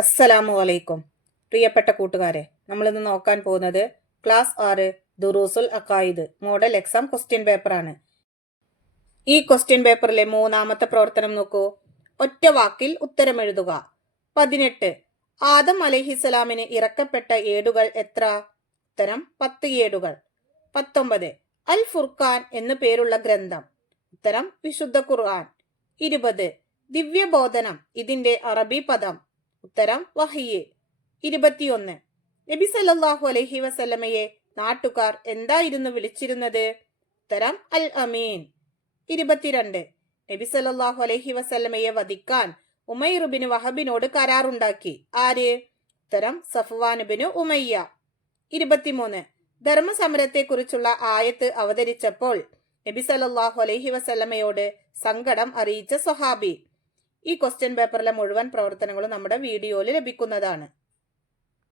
അസ്സലാമു അലൈക്കും. പ്രിയപ്പെട്ട കൂട്ടുകാരെ, നമ്മളിന്ന് നോക്കാൻ പോകുന്നത് ക്ലാസ് 6 ദുറൂസുൽ അഖായിദ് മോഡൽ എക്സാം ക്വസ്റ്റ്യൻ പേപ്പറാണ്. ഈ ക്വസ്റ്റ്യൻ പേപ്പറിലെ മൂന്നാമത്തെ പ്രവർത്തനം നോക്കൂ. ഒറ്റ വാക്കിൽ ഉത്തരം എഴുതുക. 18. ആദം അലൈഹിസ്സലാമിന് ഇറക്കപ്പെട്ട ഏടുകൾ എത്ര? ഉത്തരം 10 ഏടുകൾ. 19. അൽ ഫുർഖാൻ എന്നു പേരുള്ള ഗ്രന്ഥം. ഉത്തരം വിശുദ്ധ ഖുർആൻ. 20. ദിവ്യബോധനം ഇതിന്റെ അറബി പദം. ഉത്തരം വഹിയ്. 21. നബി സല്ലല്ലാഹു അലൈഹി വസല്ലമയെ നാട്ടുകാർ എന്തായിരുന്നു വിളിച്ചിരുന്നത്? ഉത്തരം അൽ അമീൻ. 22. നബി സല്ലല്ലാഹു അലൈഹി വസല്ലമയെ വധിക്കാൻ ഉമൈർ ബിൻ വഹബിനോട് കരാറുണ്ടാക്കി. ആര്? ഉത്തരം സഫ്വാൻ ബിൻ ഉമയ്യ. 23. ധർമ്മസമരത്തെക്കുറിച്ചുള്ള ആയത്ത് അവതരിച്ചപ്പോൾ നബി സല്ലല്ലാഹു അലൈഹി വസല്ലമയോട് സങ്കടം അറിയിച്ച സ്വഹാബി. ഈ ക്വസ്റ്റ്യൻ പേപ്പറിലെ മുഴുവൻ പ്രവർത്തനങ്ങളും നമ്മുടെ വീഡിയോയിൽ ലഭിക്കുന്നതാണ്.